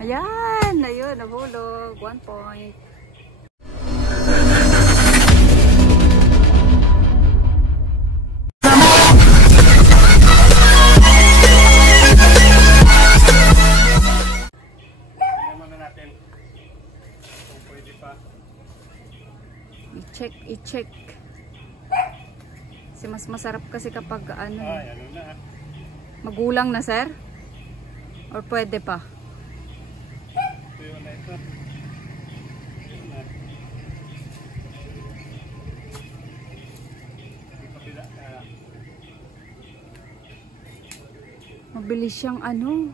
Ayan, ayun, nahulog. 1 point. I-check. Kasi mas masarap kasi kapag ano, magulang na, sir? Or pwede pa? Mabilis siyang ano.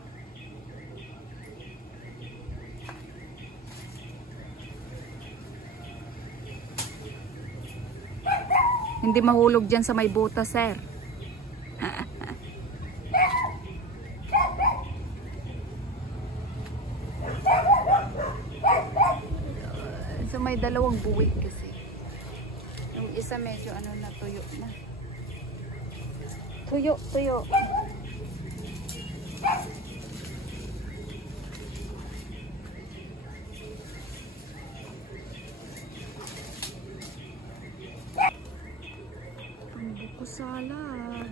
Hindi mahulog dyan sa may buta, sir. So may dalawang buwig kasi. Yung isa medyo ano na, tuyo na. Tuyo. Buko salad.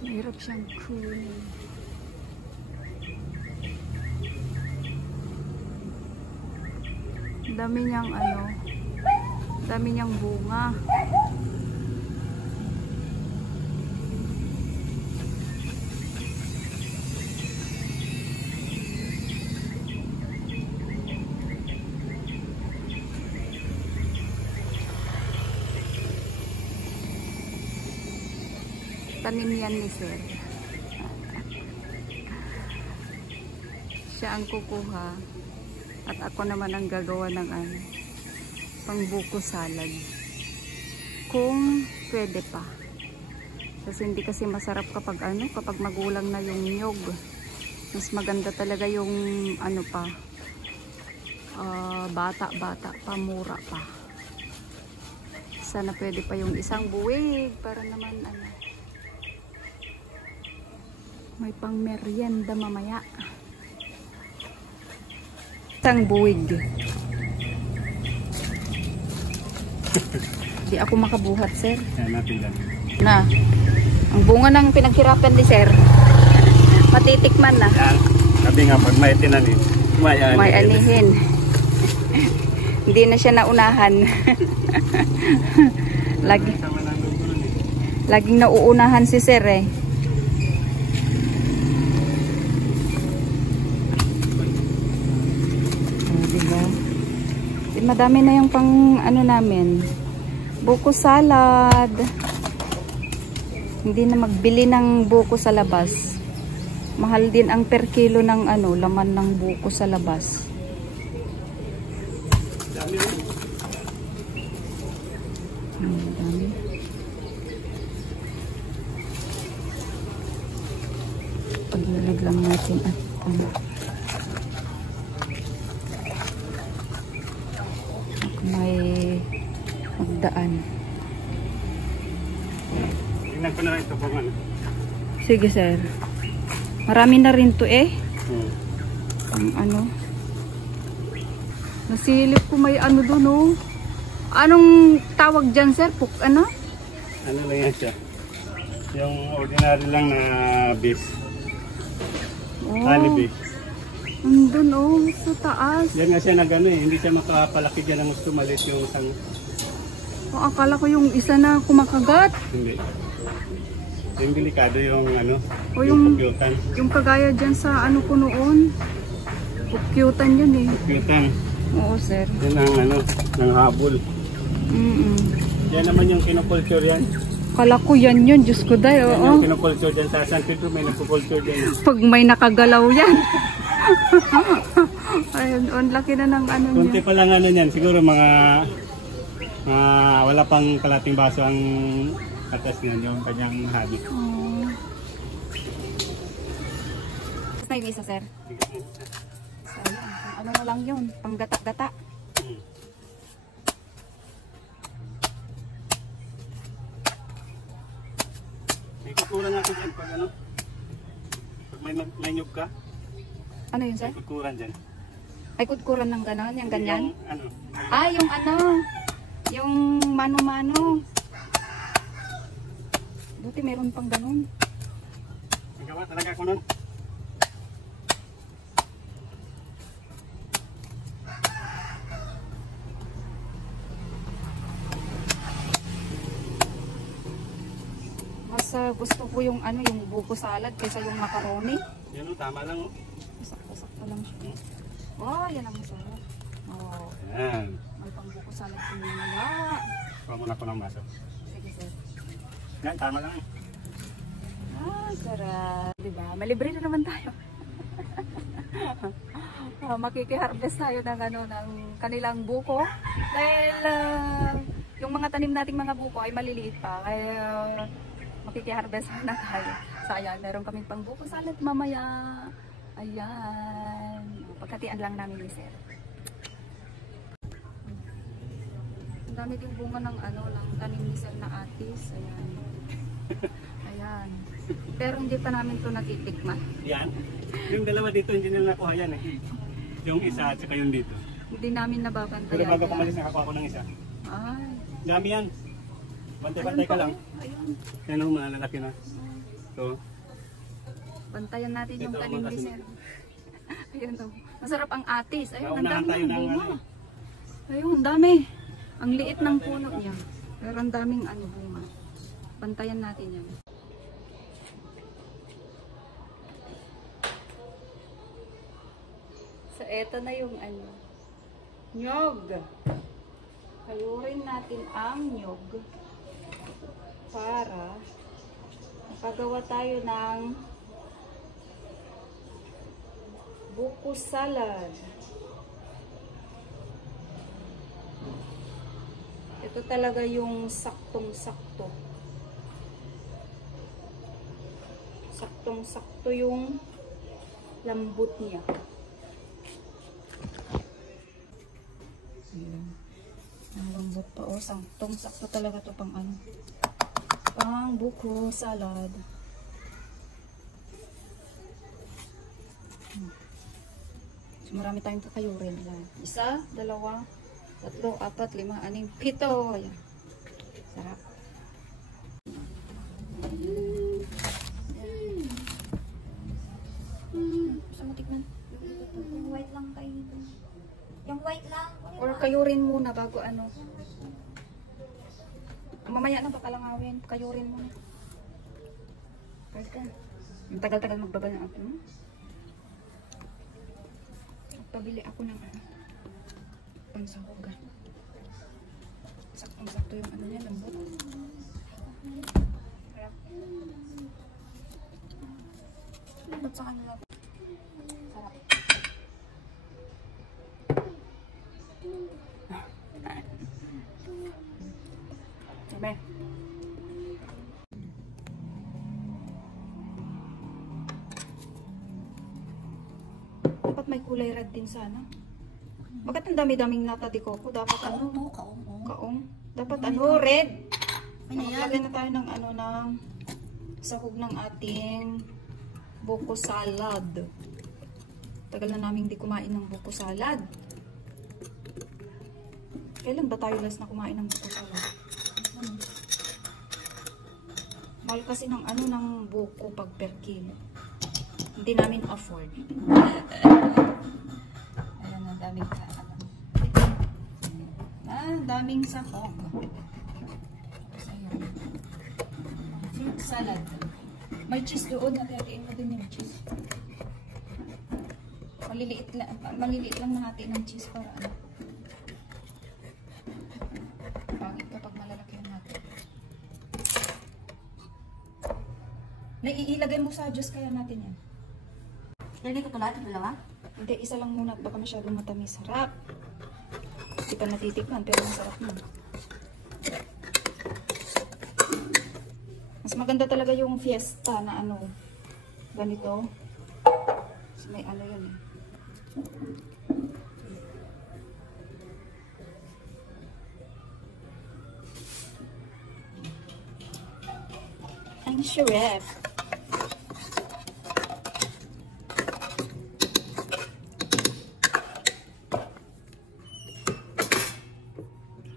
Hirap siyang kunin. Dami niyang ano, dami niyang bunga. Tanim yan ni sir. Siya ang kukuha at ako naman ang gagawa ng ano, pang buko salad kung pwede pa, kasi hindi kasi masarap kapag ano, kapag magulang na yung niyog. Mas maganda talaga yung ano pa, bata pa, mura pa. Sana pwede pa yung isang buwig para naman ano, may pang merienda mamaya. Isang buwig. Di ako makabuhat, sir. Na. Ang bunga ng pinaghirapan ni sir, matitikman na. Sabi nga, pag may tinanim, may anihin. Hindi na siya naunahan. Laging nauunahan si sir eh. Madami na yung pang ano namin, buko salad. Hindi na magbili ng buko sa labas. Mahal din ang per kilo ng ano, laman ng buko sa labas. Dami. Paglalag lang natin at may magdaan. Tingnan ko na rin ito kung ano. Sige sir. Marami na rin to eh. Ano? Nasilip ko may ano doon oh. Anong tawag dyan sir? Ano? Ano lang yan siya? Yung ordinary lang na beef. Oh. Honey beef. Andun oh, sa taas. Yan nga siya nagano eh, hindi siya makapalaki dyan ng gusto malit yung isang Oh, akala ko yung isa na kumakagat. Hindi. Yung delikado yung ano, O yung pukyutan. yung kagaya dyan sa ano ko noon. Pukyutan yun eh. Pukyutan. Oo, sir. Yan ang ano, ng habol. Yan naman yung kinokulture yan. Kala ko yan yun, Diyos ko day, Yan oo. yung kinokulture dyan sa San Pedro, may nagkukulture dyan. Pag may nakagalaw yan. Ayun, ang laki na ng ano Kunti niya. pa lang ano yan, siguro mga wala pang kalating baso ang atas niyan, yung kanyang habit. Oh. May isa, sir. Sayang, ano mo lang yun, pang gata-gata. May kukuran ako dyan pag ano, pag may nyug ka, Ano yun, sir? may kukuran dyan. Ay, kudkuran ng gano'n, yung ganyan? Yung ano, Ah, yung ano, yung mano-mano. Buti meron pang gano'n. nagawa talaga ko nun. Mas gusto ko yung ano, yung buko salad kaysa yung macaroni. Yan o, tama lang o. Sakto-sakto lang siya. Oh, yan ang masarap. Oh, Yan. may pang buko salad ko mamaya. Kuha muna ko ng baso. Sige, sir. Yan, tama lang. Ah, sarap. Diba? Malibre na naman tayo. Makikiharvest tayo ng ano, ng kanilang buko. Dahil yung mga tanim nating mga buko ay maliliit pa. Kaya makikiharvest na tayo. Sayang, meron kaming pang buko salad mamaya. Ayan. Pagkatian lang namin ni sir. Ang dami din bunga ng ano lang tanim ni sir na atis. Ayan. Ayan. Pero hindi pa namin ito natitikman. Yan. Yung dalawa dito, hindi nila nakuha yan eh. Yung isa at saka yung dito. Hindi namin nababantayan. Pero bago kumalis, nakakuha ko ng isa. Ay. Dami yan. Bantay-bantay ka lang. Ayun. Yan o, malalaki na. So, Bantayan natin yung Ito, tanim ni makasunod. sir. Ayun o. Masarap ang atis. Ayun, ang naunahan dami tayo ng ng bunga. ano. Ayun, ang dami. Ang liit ng puno niya. Pero ang daming ano bunga. Bantayan natin yan. So, eto na yung ano. Nyog. Hayurin natin ang nyog para makagawa tayo ng buko salad. Ito talaga yung saktong-sakto. Saktong-sakto yung lambot niya. Ayan. Ang lambot pa. O, saktong-sakto talaga to pang ano. Pang buko salad. So, marami tayong kakayurin. Ayan. Isa, dalawa, tatlo, apat, lima, anim, pito. Ayan. Sarap. Gusto mo tikman? Yung white lang kayo dito. Yung white lang. Or kayurin muna bago ano. Mamaya na pakalangawin. Kayurin muna. Pwede. Yung tagal-tagal magbaba na ako. Pabili ako ng ano. Pansahugan. Saktong-sakto yung ano niya. Lambot. Sarap. Lambot sa kanila. Sarap. Sabi. Dapat may kulay red din sana. Bakit ang dami-daming nata di coco? Dapat ano? Kaong. Dapat ano? Red. Maglagay na tayo ng ano ng sahog ng ating buko salad. Tagal na namin di kumain ng buko salad. Kailan ba tayo last na kumain ng buko salad? Mahal kasi ng ano ng buko pag per kilo. Hindi namin afford. Ayan, ang daming daming sahog. salad. May cheese doon. Hati-hatiin mo din yung cheese. Maliliit lang na hati ng cheese para ano. Pangit kapag malalaki yung hati. Naiilagay mo sa juice kaya natin yan. Lagay ko ito lahat, dalawa? Hindi, isa lang muna. Baka masyadong matamis. Sarap. Hindi pa natitikman, pero masarap na. Mas maganda talaga yung fiesta na ano, ganito. Mas may ano yun eh. Ang chef.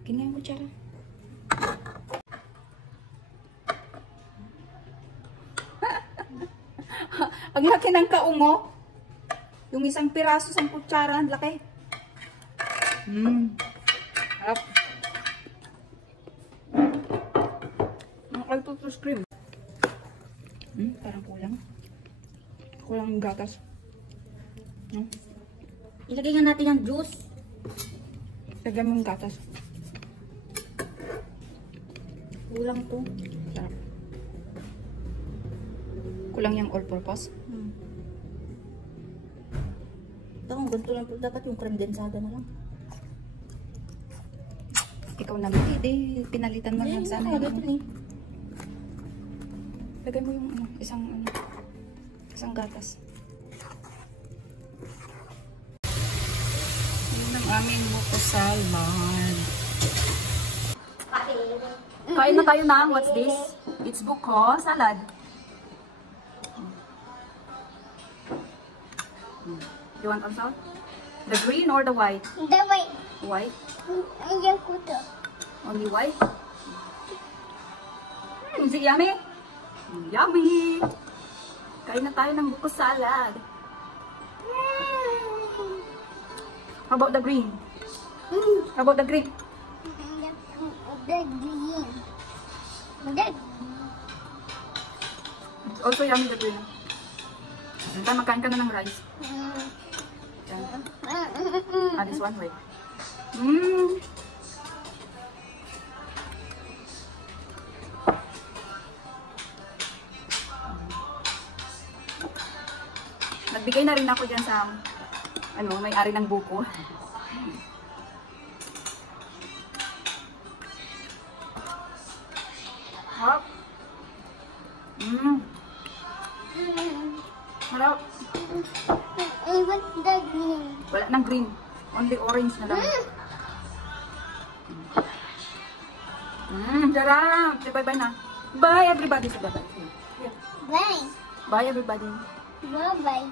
Ganyan mo, Chara. Ang laki ng kaungo. Yung isang piraso, isang kutsara, ang laki. Harap. Ang altotos cream. Parang kulang. Kulang yung gatas. Ilagay nga natin yung juice. Lagyan mo yung gatas. Kulang to. Sarap. Kulang yung all-purpose. Ito, kung ganito lang po dapat yung creme densada na lang. Ikaw naman, hindi. Pinalitan mo lang sana. Lagay mo yung isang gatas. Yun ang aming buko salmon. Kain na tayo na. What's this? It's buko salad. You want also? The green or the white? The white. White? Ayan ko to. Only white? Is it yummy? Yummy! Kain na tayo ng buko salad. How about the green? How about the green? The green. It's also yummy the green. Then magkain ka na ng rice. This one, wait. Nagbigay na rin ako dyan sa may-ari ng buko. Harap. Harap. I want the green. Wala nang green. Only orange na lang. Sarap. Bye-bye na. Bye everybody. Bye-bye. Bye. Bye everybody. Bye-bye.